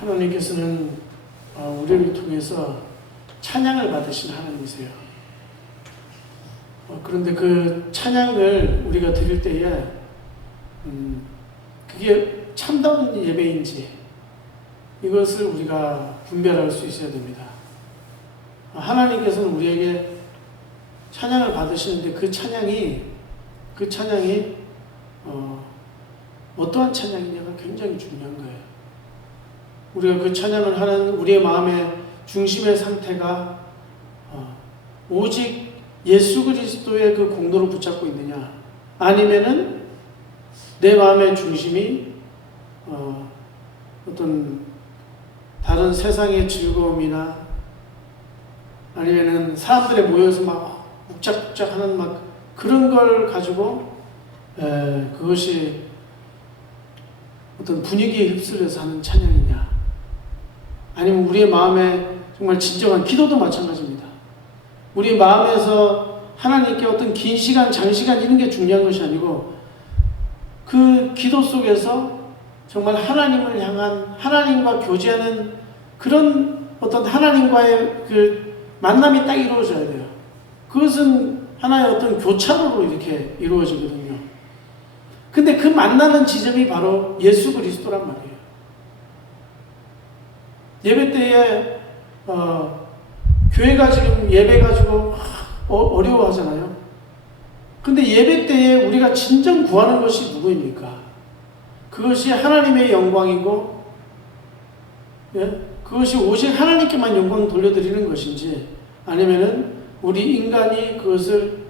하나님께서는 우리를 통해서 찬양을 받으신 하나님이세요. 그런데 그 찬양을 우리가 드릴 때에 그게 참다운 예배인지 이것을 우리가 분별할 수 있어야 됩니다. 하나님께서는 우리에게 찬양을 받으시는데 그 찬양이 어떠한 찬양이냐가 굉장히 중요한 거예요. 우리가 그 찬양을 하는 우리의 마음의 중심의 상태가 오직 예수 그리스도의 그 공로를 붙잡고 있느냐, 아니면은 내 마음의 중심이 어떤 다른 세상의 즐거움이나 아니면은 사람들이 모여서 막 묵작묵작 하는 막 그런 걸 가지고 그것이 어떤 분위기에 휩쓸려서 하는 찬양이냐, 아니면 우리의 마음에 정말 진정한 기도도 마찬가지입니다. 우리 마음에서 하나님께 어떤 긴 시간, 장시간 이런 게 중요한 것이 아니고 그 기도 속에서 정말 하나님을 향한, 하나님과 교제하는 그런 어떤 하나님과의 그 만남이 딱 이루어져야 돼요. 그것은 하나의 어떤 교차로로 이렇게 이루어지거든요. 근데 그 만나는 지점이 바로 예수 그리스도란 말이에요. 예배 때에 교회가 지금 예배 가지고 어려워하잖아요. 근데 예배 때에 우리가 진정 구하는 것이 누구입니까? 그것이 하나님의 영광이고, 그것이 오직 하나님께만 영광 돌려드리는 것인지, 아니면은 우리 인간이 그것을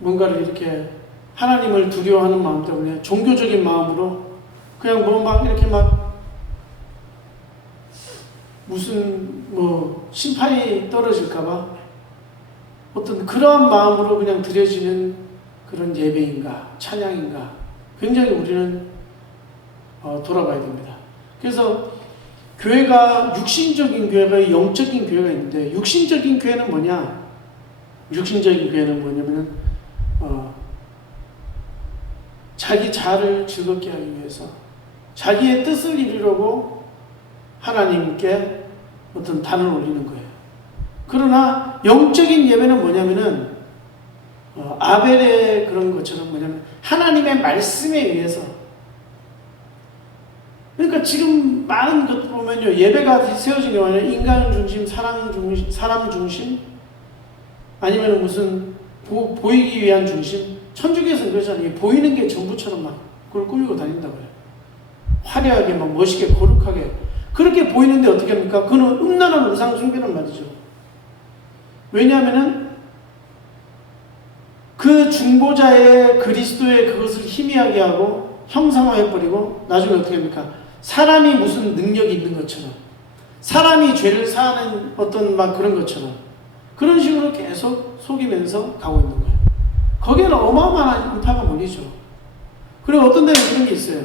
뭔가를 이렇게 하나님을 두려워하는 마음 때문에 종교적인 마음으로 그냥 뭐 막 이렇게 막 무슨 뭐 심판이 떨어질까봐 어떤 그러한 마음으로 그냥 드려지는 그런 예배인가 찬양인가, 굉장히 우리는 돌아봐야 됩니다. 그래서 교회가 육신적인 교회가 영적인 교회가 있는데, 육신적인 교회는 뭐냐? 육신적인 교회는 뭐냐면은 자기 자아를 즐겁게 하기 위해서 자기의 뜻을 이루려고 하나님께 어떤 단을 올리는 거예요. 그러나 영적인 예배는 뭐냐면은 아벨의 그런 것처럼 뭐냐면 하나님의 말씀에 의해서, 그러니까 지금 많은 것 보면요, 예배가 세워진 경우에는 인간 중심, 사람 중심, 아니면 무슨 보이기 위한 중심. 천주교에서는 그러잖아요. 보이는 게 전부처럼 막 그걸 꾸미고 다닌다고요. 화려하게 막 멋있게 거룩하게 그렇게 보이는데 어떻게 합니까? 그건 음란한 우상 숭배란 말이죠. 왜냐하면은 그 중보자의 그리스도의 그것을 희미하게 하고 형상화해버리고 나중에 어떻게 합니까? 사람이 무슨 능력이 있는 것처럼, 사람이 죄를 사하는 어떤 막 그런 것처럼 그런 식으로 계속 속이면서 가고 있는 거예요. 거기에는 어마어마한 인파가 몰리죠. 그리고 어떤 데는 그런 게 있어요.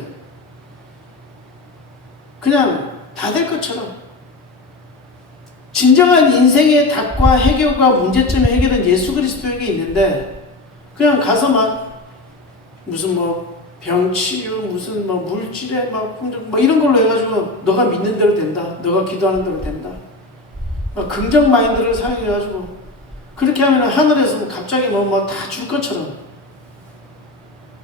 그냥 다 될 것처럼 진정한 인생의 답과 해결과 문제점의 해결은 예수 그리스도에게 있는데, 그냥 가서 막 무슨 뭐 병치유, 무슨 뭐 물질에 막 이런 걸로 해가지고 너가 믿는 대로 된다, 너가 기도하는 대로 된다, 막 긍정 마인드를 사용해가지고 그렇게 하면 하늘에서 갑자기 뭐 다 줄 것처럼.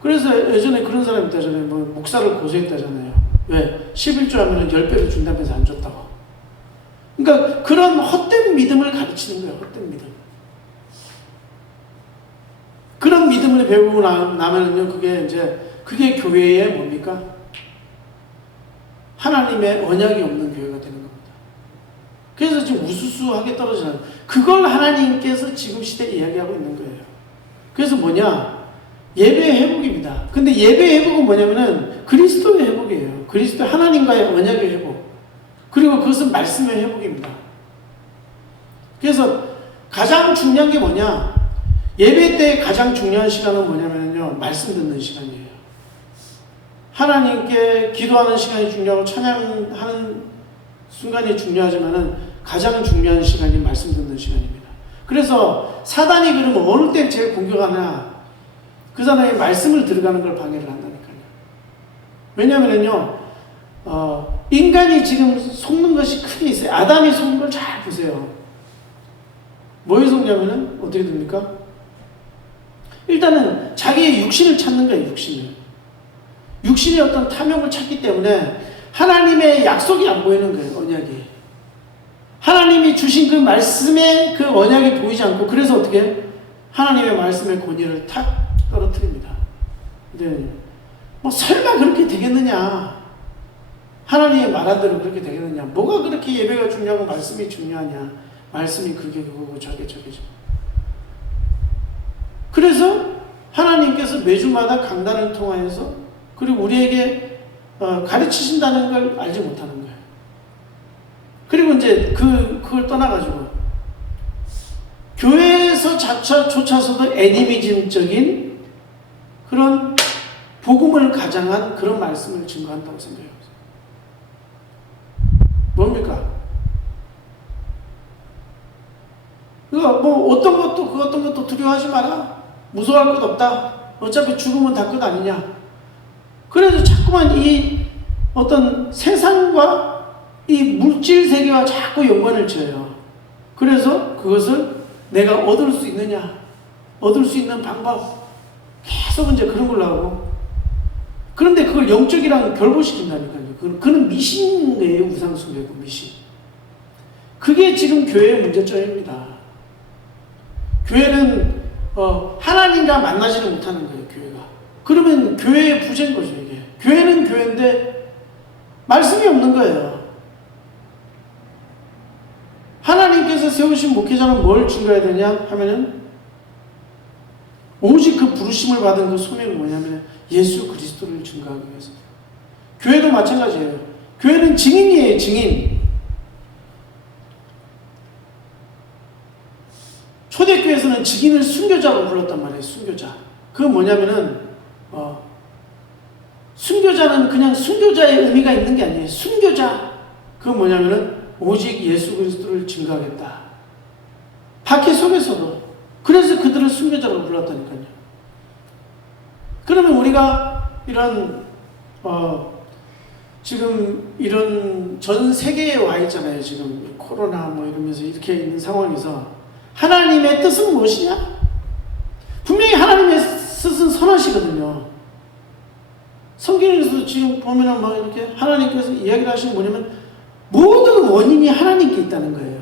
그래서 예전에 그런 사람이 있다잖아요. 뭐 목사를 고소했다잖아요. 왜? 11조 하면 10배를 준다면서 안 줬다고. 그러니까 그런 헛된 믿음을 가르치는 거예요. 헛된 믿음. 그런 믿음을 배우고 나면은요, 그게 교회의 뭡니까? 하나님의 언약이 없는 교회가 되는 겁니다. 그래서 지금 우수수하게 떨어지는, 그걸 하나님께서 지금 시대에 이야기하고 있는 거예요. 그래서 뭐냐? 예배의 회복입니다. 근데 예배의 회복은 뭐냐면은 그리스도의 회복이에요. 그리스도 하나님과의 언약의 회복. 그리고 그것은 말씀의 회복입니다. 그래서 가장 중요한 게 뭐냐? 예배 때 가장 중요한 시간은 뭐냐면요, 말씀 듣는 시간이에요. 하나님께 기도하는 시간이 중요하고 찬양하는 순간이 중요하지만은 가장 중요한 시간이 말씀 듣는 시간입니다. 그래서 사단이 그러면 어느 때 제일 공격하냐? 그 사람이 말씀을 들어가는 걸 방해를 한다니까요. 왜냐면은요, 인간이 지금 속는 것이 크게 있어요. 아담이 속는 걸 잘 보세요. 뭐에 속냐면은 어떻게 됩니까? 일단은 자기의 육신을 찾는 거예요. 육신의 어떤 탐욕을 찾기 때문에 하나님의 약속이 안 보이는 거예요. 언약이. 하나님이 주신 그 말씀의 그 언약이 보이지 않고, 그래서 어떻게 하나님의 말씀의 권위를 탁 떨어뜨립니다. 네. 뭐 설마 그렇게 되겠느냐? 하나님의 말한 대로 그렇게 되겠느냐? 뭐가 그렇게 예배가 중요하고 말씀이 중요하냐? 말씀이 그게 그거고 저게죠. 그래서 하나님께서 매주마다 강단을 통하여서, 그리고 우리에게 가르치신다는 걸 알지 못하는 거예요. 그리고 이제 그걸 떠나가지고 교회에서 조차서도 애니미즘적인 그런 복음을 가장한 그런 말씀을 증거한다고 생각해요. 뭡니까? 뭐 어떤 것도 두려워하지 마라. 무서워할 것 없다. 어차피 죽으면 다 끝 아니냐. 그래서 자꾸만 이 어떤 세상과 이 물질 세계와 자꾸 연관을 지어요. 그래서 그것을 내가 얻을 수 있느냐, 얻을 수 있는 방법, 계속 이제 그런 걸로 하고. 그런데 그걸 영적이랑 결부시킨다니까요. 그는 미신인 거예요. 우상숭배고 미신. 그게 지금 교회의 문제점입니다. 교회는 하나님과 만나지를 못하는 거예요. 교회가. 그러면 교회의 부재인 거죠. 이게. 교회는 교회인데 말씀이 없는 거예요. 하나님께서 세우신 목회자는 뭘 증거해야 되냐 하면은 오직 그 부르심을 받은 그 소명이 뭐냐면 예수 그리스도를 증거하기 위해서. 교회도 마찬가지예요. 교회는 증인이에요. 증인. 초대교회에서는 증인을 순교자로 불렀단 말이에요. 순교자. 그건 뭐냐면은 순교자는 그냥 순교자의 의미가 있는 게 아니에요. 순교자. 그건 뭐냐면은 오직 예수 그리스도를 증거하겠다. 박해 속에서도. 그래서 그들을 순교자로 불렀다니까요. 그러면 우리가 이런 지금 이런 전 세계에 와 있잖아요. 지금 코로나 뭐 이러면서 이렇게 있는 상황에서 하나님의 뜻은 무엇이냐? 분명히 하나님의 뜻은 선하시거든요. 성경에서 지금 보면은 막 이렇게 하나님께서 이야기를 하시는 뭐냐면 모든 원인이 하나님께 있다는 거예요.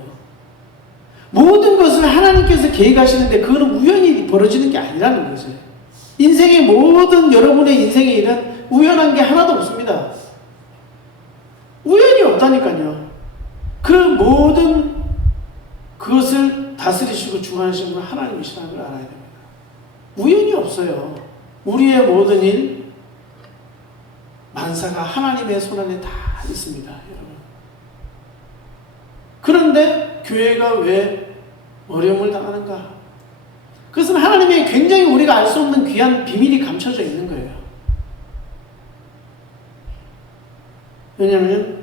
모든 것을 하나님께서 계획하시는데 그거는 우연히 벌어지는 게 아니라는 거죠. 인생의 모든 여러분의 인생의 일은 우연한 게 하나도 없습니다. 우연이 없다니까요. 그 모든 그것을 다스리시고 주관하시는 건 하나님이시라는 걸 알아야 됩니다. 우연이 없어요. 우리의 모든 일, 만사가 하나님의 손 안에 다 있습니다. 여러분. 그런데 교회가 왜 어려움을 당하는가? 그것은 하나님의 굉장히 우리가 알 수 없는 귀한 비밀이 감춰져 있는 거예요. 왜냐하면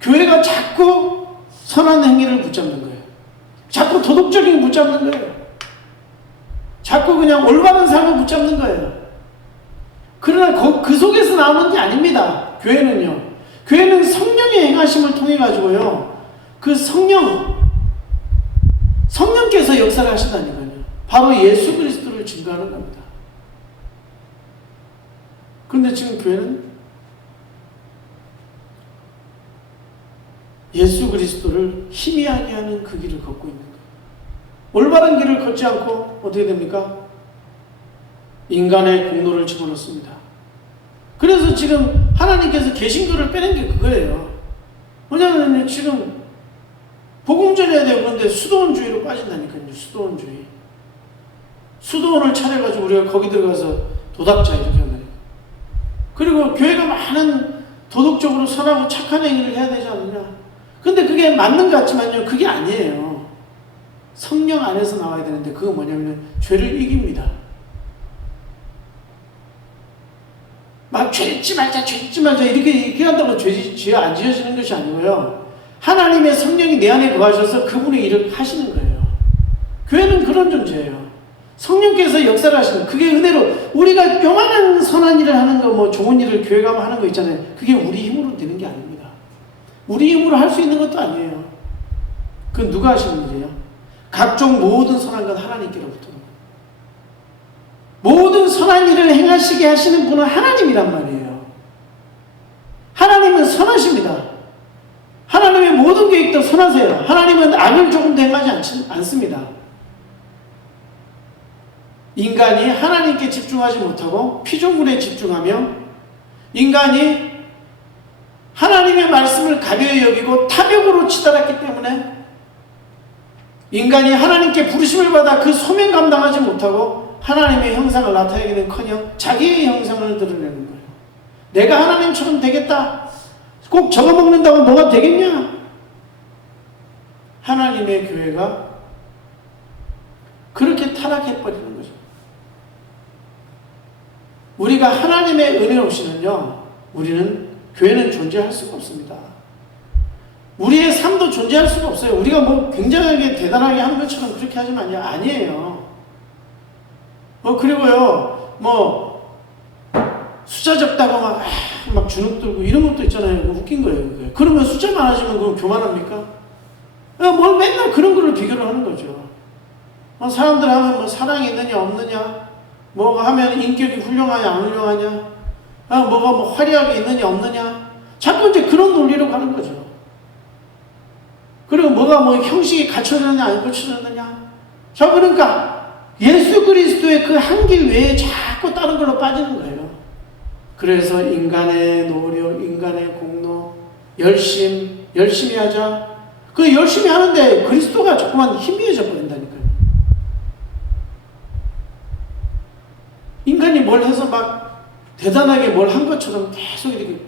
교회가 자꾸 선한 행위를 붙잡는 거예요. 자꾸 도덕적인 붙잡는 거예요. 자꾸 그냥 올바른 삶을 붙잡는 거예요. 그러나 그 속에서 나오는 게 아닙니다. 교회는요. 교회는 성령의 행하심을 통해 가지고요. 그 성령께서 역사를 하신다니까요. 바로 예수 그리스도를 증거하는 겁니다. 그런데 지금 교회는 예수 그리스도를 희미하게 하는 그 길을 걷고 있는 거예요. 올바른 길을 걷지 않고 어떻게 됩니까? 인간의 공로를 집어넣습니다. 그래서 지금 하나님께서 개신교를 빼낸 게 그거예요. 왜냐하면 지금 복음 전해야 되고 그런데 수도원주의로 빠진다니까요. 수도원주의. 수도원을 차려가지고 우리가 거기 들어가서 도닥자 이렇게 한다니까요. 그리고 교회가 많은 도덕적으로 선하고 착한 행위를 해야 되지 않느냐. 근데 그게 맞는 것 같지만요. 그게 아니에요. 성령 안에서 나와야 되는데 그거 뭐냐면 죄를 이깁니다. 막 죄 짓지 말자 이렇게 한다고 죄 안 지어지는 것이 아니고요. 하나님의 성령이 내 안에 거하셔서 그분의 일을 하시는 거예요. 교회는 그런 존재예요. 성령께서 역사를 하시는 그게 은혜로 우리가 요만한 선한 일을 하는 거 뭐 좋은 일을 교회 가면 하는 거 있잖아요. 그게 우리 힘으로 되는 게 아닙니다. 우리 힘으로 할 수 있는 것도 아니에요. 그건 누가 하시는 일이에요? 각종 모든 선한 건 하나님께로부터. 모든 선한 일을 행하시게 하시는 분은 하나님이란 말이에요. 하나님은 선하십니다. 하나님의 모든 계획도 선하세요. 하나님은 악을 조금도 행하지 않습니다. 인간이 하나님께 집중하지 못하고 피조물에 집중하며 인간이 하나님의 말씀을 가벼이 여기고 탐욕으로 치달았기 때문에 인간이 하나님께 부르심을 받아 그 소명 감당하지 못하고 하나님의 형상을 나타내기는커녕 자기의 형상을 드러내는 거예요. 내가 하나님처럼 되겠다. 꼭 저거 먹는다고 뭐가 되겠냐? 하나님의 교회가 그렇게 타락해버리는 거죠. 우리가 하나님의 은혜 없이는요, 우리는 교회는 존재할 수가 없습니다. 우리의 삶도 존재할 수가 없어요. 우리가 뭐 굉장하게 대단하게 하는 것처럼 그렇게 하지만요, 아니에요. 그리고요, 숫자 적다고 막 주눅 들고 이런 것도 있잖아요. 웃긴 거예요, 그게. 그러면 숫자 많아지면 그럼 교만합니까? 뭘 맨날 그런 거를 비교를 하는 거죠. 사람들 하면 뭐 사랑이 있느냐, 없느냐, 뭐가 하면 인격이 훌륭하냐, 안 훌륭하냐, 뭐가 뭐 화려하게 있느냐, 없느냐, 자꾸 이제 그런 논리로 가는 거죠. 그리고 뭐가 뭐 형식이 갖춰졌느냐, 안 갖춰졌느냐. 자, 그러니까 예수 그리스도의 그 한 길 외에 자꾸 다른 걸로 빠지는 거예요. 그래서 인간의 노력, 인간의 공로, 열심히 하자. 그 열심히 하는데 그리스도가 조금만 희미해져 버린다니까요. 인간이 뭘 해서 막 대단하게 뭘 한 것처럼 계속 이렇게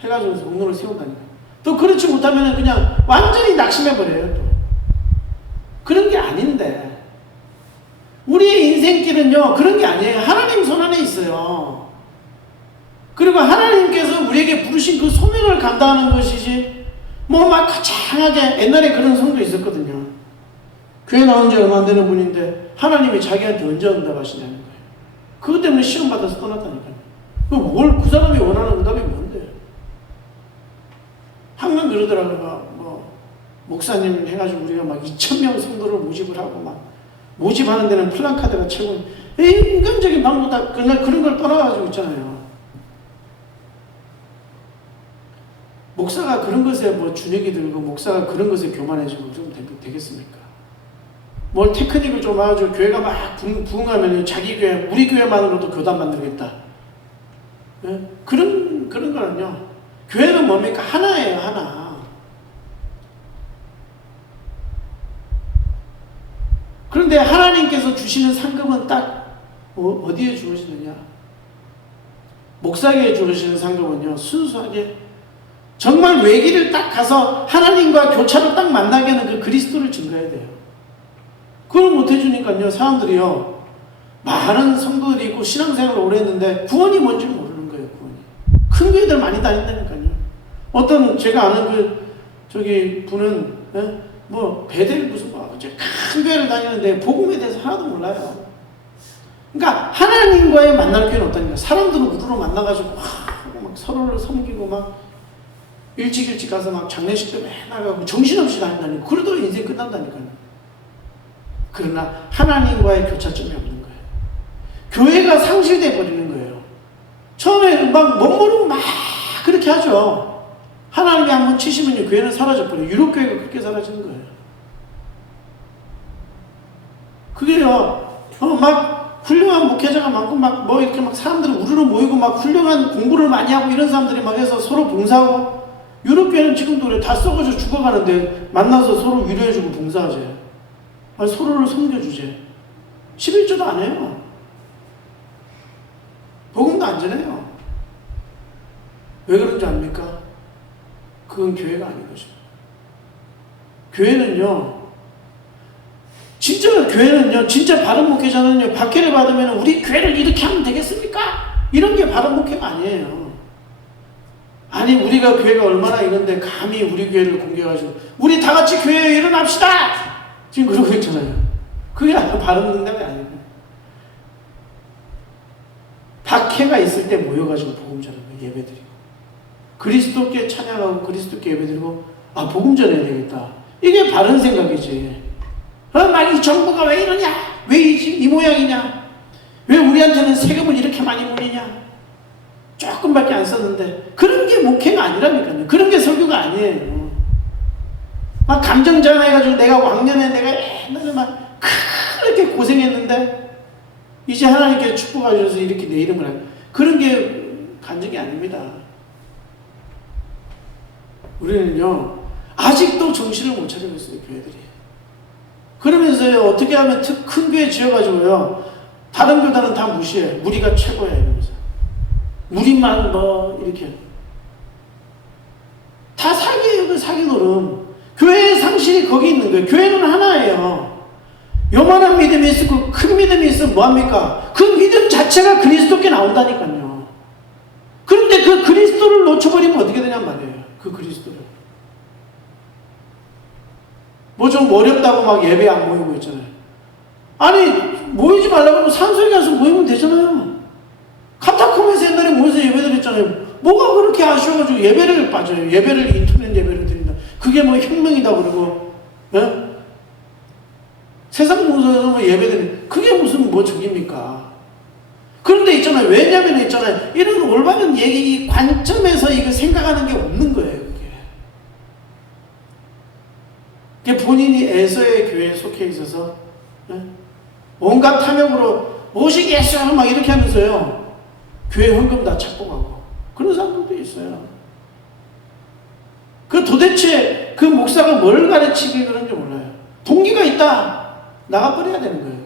해가지고 공로를 세운다니까요. 또 그렇지 못하면 그냥 완전히 낙심해버려요. 또. 그런 게 아닌데. 우리의 인생길은요, 그런 게 아니에요. 하나님 손 안에 있어요. 그리고 하나님께서 우리에게 부르신 그 소명을 감당하는 것이지, 뭐 막 거창하게, 옛날에 그런 성도 있었거든요. 교회 나온 지 얼마 안 되는 분인데, 하나님이 자기한테 언제 응답하시냐는 거예요. 그것 때문에 시험받아서 떠났다니까요. 그 사람이 원하는 응답이 뭔데? 항상 그러더라고요. 목사님 해가지고 우리가 막 2,000명 성도를 모집을 하고 막, 모집하는 데는 플랜카드가 최고, 인간적인 방법 다 그런 걸 떠나가지고 있잖아요. 목사가 그런 것에 뭐 주눅이 들고, 목사가 그런 것에 교만해지고 그러면 되겠습니까? 뭘 테크닉을 좀 해가지고 교회가 막 부흥하면 자기 교회, 우리 교회만으로도 교단 만들겠다. 네? 그런 거는요, 교회는 뭡니까? 하나예요, 하나. 그런데 하나님께서 주시는 상급은 딱 어디에 주시느냐? 목사에게 주시는 상급은요, 순수하게 정말 외길을 딱 가서 하나님과 교차로 딱 만나게 하는 그 그리스도를 증거해야 돼요. 그걸 못 해주니까요, 사람들이요, 많은 성도들이 있고 신앙생활을 오래 했는데 구원이 뭔지 모르는 거예요, 구원이. 큰 교회들 많이 다닌다니까요. 어떤 제가 아는 분은, 베델 무슨 큰 교회를 다니는데 복음에 대해서 하나도 몰라요. 그러니까 하나님과의 만날 교회는 어떠니까? 사람들은 우르르 만나가지고 막 서로를 섬기고 막 일찍 가서 막 장례식 때 맨날 가고 정신없이 다닌다니까. 그러다 인생 끝난다니까요. 그러나 하나님과의 교차점이 없는 거예요. 교회가 상실돼 버리는 거예요. 처음에 막 못 모르고 막 그렇게 하죠. 하나님이 한번 치시면요, 교회는 사라져버려요. 유럽교회가 그렇게 사라지는 거예요. 그게요, 막 훌륭한 목회자가 많고, 막 이렇게 막 사람들이 우르르 모이고, 막 훌륭한 공부를 많이 하고, 이런 사람들이 막 해서 서로 봉사하고, 유럽교회는 지금도 그래. 다 썩어져 죽어가는데, 만나서 서로 위로해주고 봉사하지. 서로를 섬겨주지. 11조도 안 해요. 복음도 안 전해요. 왜 그런지 압니까? 그건 교회가 아닌 것입니다. 교회는요, 진짜 바른 목회자는요, 박해를 받으면 우리 교회를 이렇게 하면 되겠습니까? 이런 게 바른 목회가 아니에요. 아니, 우리가 교회가 얼마나 이런데 감히 우리 교회를 공개해가지고, 우리 다 같이 교회에 일어납시다! 지금 그러고 있잖아요. 그게 바른 응답이 아니에요. 차례가 있을 때 모여가지고 복음 전하는 거예요. 예배드리고. 그리스도께 찬양하고 그리스도께 예배드리고, 아, 복음 전해야 되겠다. 이게 바른 생각이지. 막 이 정부가 왜 이러냐? 왜 이 모양이냐? 왜 우리한테는 세금을 이렇게 많이 물리냐? 조금밖에 안 썼는데. 그런 게 목회가 아니라니까요. 그런 게 설교가 아니에요. 막 감정전환해가지고 내가 왕년에 내가 옛날에 막 그렇게 고생했는데 이제 하나님께 축복하셔서 이렇게 내 이름을 하는 그런 게 간증이 아닙니다. 우리는요 아직도 정신을 못 차리고 있어요. 교회들이. 그러면서요 어떻게 하면 큰 교회 지어가지고요 다른 교단은 다 무시해. 우리가 최고야 이러면서 우리만 뭐 이렇게 다 사기예요. 그 사기 노름. 교회의 상실이 거기 있는 거예요. 교회는 하나예요. 요만한 믿음이 있고 큰 믿음이 있으면 뭐합니까? 그 믿음 자체가 그리스도께 나온다니까요. 그런데 그 그리스도를 놓쳐버리면 어떻게 되냔 말이에요. 그 그리스도를. 뭐 좀 어렵다고 막 예배 안 모이고 있잖아요. 아니 모이지 말라고 하면 산소에 가서 모이면 되잖아요. 카타콤에서 옛날에 모여서 예배드렸잖아요. 뭐가 그렇게 아쉬워가지고 예배를 빠져요. 예배를 인터넷 예배를 드린다. 그게 뭐 혁명이다 그러고 예? 세상 문서에서 뭐 예배드리는 그게 무슨 뭐 저깁니까? 그런데 있잖아요. 왜냐면 있잖아요. 이런 올바른 얘기 관점에서 이거 생각하는 게 없는 거예요. 그게 본인이 에서의 교회에 속해 있어서 예? 온갖 탐욕으로 오시겠어 막 이렇게 하면서요. 교회 헌금 다 착복하고 그런 사람들도 있어요. 그 도대체 그 목사가 뭘 가르치기 그런지 몰라요. 동기가 있다. 나가버려야 되는 거예요.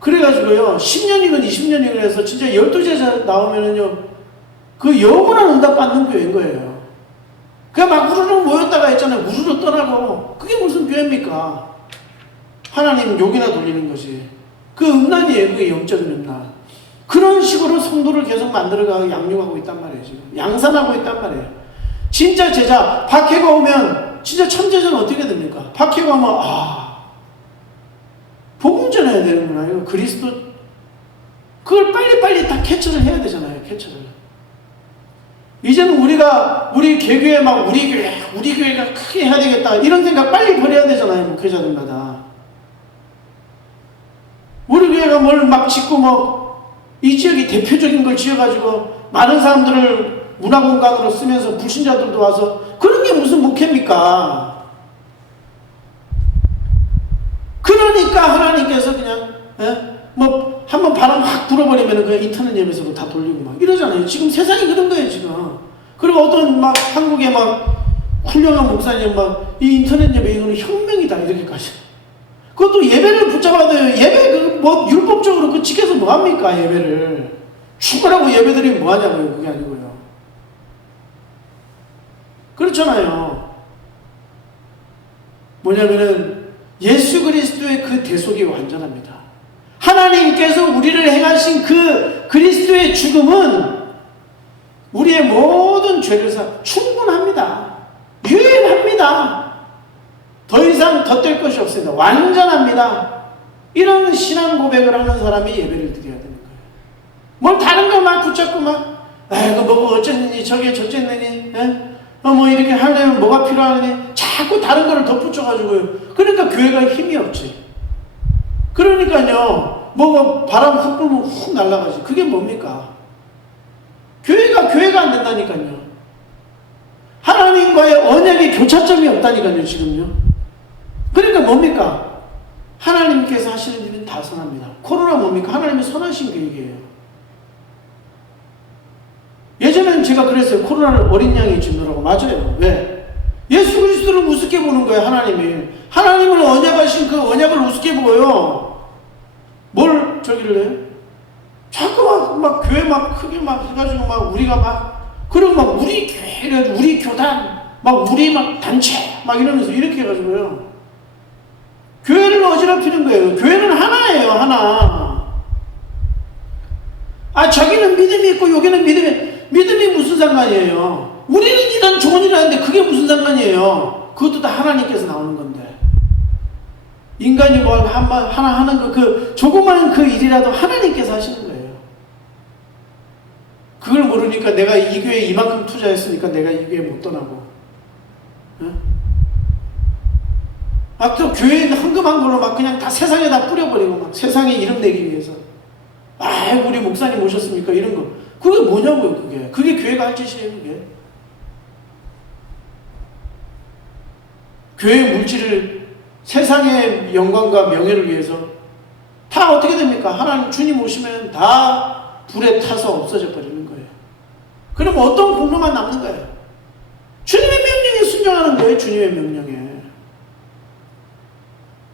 그래가지고요 10년이건 20년이건 해서 진짜 12제자 나오면은요 그 영원한 응답 받는 교회인 거예요. 그냥 막 우르르 모였다가 했잖아요. 우르르 떠나고 그게 무슨 교회입니까? 하나님 욕이나 돌리는 것이 그 음란이에요. 그게 영적인 음란. 그런 식으로 성도를 계속 만들어가고 양육하고 있단 말이에요. 지금 양산하고 있단 말이에요. 진짜 제자 박해가 오면 진짜 참제자는 어떻게 됩니까? 박해가 오면 복음 전해야 되는구나. 이거 그리스도 그걸 빨리빨리 다 캐처를 해야 되잖아요. 캐처를. 이제는 우리 개교에 막 우리 교회가 크게 해야 되겠다 이런 생각 빨리 버려야 되잖아요. 목회자들마다. 우리 교회가 뭘 막 짓고 뭐 이 지역이 대표적인 걸 지어가지고 많은 사람들을 문화공간으로 쓰면서 불신자들도 와서 그런 게 무슨 목회입니까? 그러니까 하나님께서 그냥 뭐 한번 바람 확 불어버리면 그냥 인터넷 예배에서 다 돌리고 막 이러잖아요. 지금 세상이 그런 거예요 지금. 그리고 어떤 막 한국에 막 훌륭한 목사님 막 이 인터넷 예배 이거는 혁명이다 이렇게까지. 그것도 예배를 붙잡아야 예배 뭐 율법적으로 그 지켜서 뭐 합니까 예배를. 죽으라고 예배드리면 뭐 하냐고요. 그게 아니고요. 그렇잖아요. 뭐냐면은 예수 그리스도의 그 대속이 완전합니다. 하나님께서 우리를 행하신 그 그리스도의 죽음은 우리의 모든 죄를 충분합니다. 유일합니다. 더 이상 덧댈 것이 없습니다. 완전합니다. 이런 신앙 고백을 하는 사람이 예배를 드려야 되는 거예요. 뭘 다른 걸 막 붙잡고 막 아이고 뭐가 어쨌느니 저게 저쨌느니 뭐 이렇게 하려면 뭐가 필요하느니 자꾸 다른 거를 덧붙여가지고요. 그러니까 교회가 힘이 없지. 그러니까요 뭐 바람 훅 불면 훅 날아가지. 그게 뭡니까? 교회가 안 된다니까요. 하나님과의 언약의 교차점이 없다니까요 지금요. 그러니까 뭡니까? 하나님께서 하시는 일은 다 선합니다. 코로나 뭡니까? 하나님이 선하신 계획이에요. 예전에는 제가 그랬어요. 코로나를 어린 양이 짓느라고. 맞아요. 왜? 예수 그리스도를 우습게 보는 거예요. 하나님을 언약하신 그 언약을 우습게 보여요. 뭘 저기를 해요? 자꾸 막 교회 막 크게 막 해가지고 막 우리가 막 그리고 막 우리 교회, 우리 교단, 막 우리 막 단체 막 이러면서 이렇게 해가지고요. 교회를 어지럽히는 거예요. 교회는 하나예요. 하나. 저기는 믿음이 있고 여기는 믿음이 무슨 상관이에요? 우리는 이런 좋은 일을 하는데 그게 무슨 상관이에요? 그것도 다 하나님께서 나오는 건데. 인간이 뭘 하나 하는 그 조그마한 그 일이라도 하나님께서 하시는 거예요. 그걸 모르니까 내가 이 교회에 이만큼 투자했으니까 내가 이 교회 못 떠나고, 또 교회에 헌금한 걸로 막 그냥 다 세상에 다 뿌려버리고 막 세상에 이름 내기 위해서, 우리 목사님 오셨습니까? 이런 거. 그게 뭐냐고요, 그게. 그게 교회가 할 짓이에요, 그게. 교회의 물질을 세상의 영광과 명예를 위해서 다 어떻게 됩니까? 하나님 주님 오시면 다 불에 타서 없어져 버리는 거예요. 그럼 어떤 공로만 남는 거예요? 주님의 명령에 순종하는 거예요, 주님의 명령에.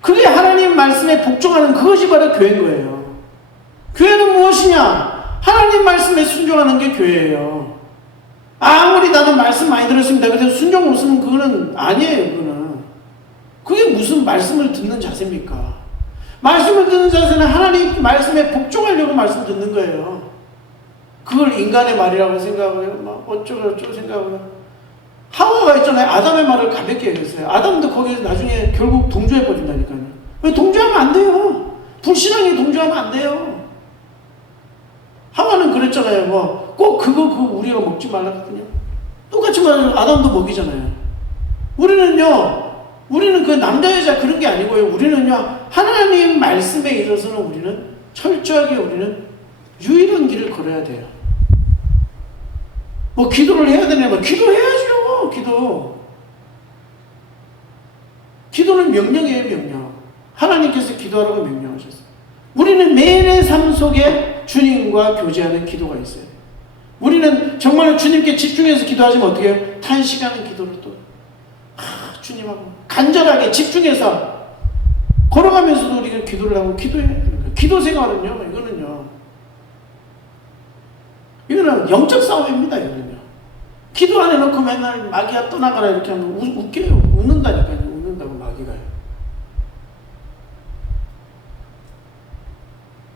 그게 하나님 말씀에 복종하는 그것이 바로 교회인 거예요. 교회는 무엇이냐? 하나님 말씀에 순종하는 게 교회예요. 아무리 나는 말씀 많이 들었습니다. 그래서 순종 없으면 그거는 아니에요, 그거는. 그게 무슨 말씀을 듣는 자세입니까? 말씀을 듣는 자세는 하나님 말씀에 복종하려고 말씀 듣는 거예요. 그걸 인간의 말이라고 생각하고요. 막 어쩌고 생각하고요. 하와가 있잖아요. 아담의 말을 가볍게 여겼어요. 아담도 거기서 나중에 결국 동조해버린다니까요. 왜 동조하면 안 돼요? 불신앙에 동조하면 안 돼요. 하와는 그랬잖아요. 꼭 그거 우리가 먹지 말라거든요. 똑같이 말하면 아담도 먹이잖아요. 우리는 그 남자 여자 그런 게 아니고요. 우리는요, 하나님 말씀에 있어서는 우리는 철저하게 우리는 유일한 길을 걸어야 돼요. 기도를 해야 되냐면 기도해야죠. 기도는 명령이에요, 명령. 하나님께서 기도하라고 명령하셨어요. 우리는 매일의 삶 속에 주님과 교제하는 기도가 있어요. 우리는 정말 주님께 집중해서 기도하지만 어떻게 해요? 단시간은 기도를 또 주님하고 간절하게 집중해서 걸어가면서도 우리가 기도를 하고 기도해야 됩니다. 기도 생활은요, 이거는 영적 싸움입니다. 이거는요. 기도 안 해놓고 맨날 마귀야 떠나가라 이렇게 하면 웃겨요. 웃는다니까요. 웃는다고 마귀가요.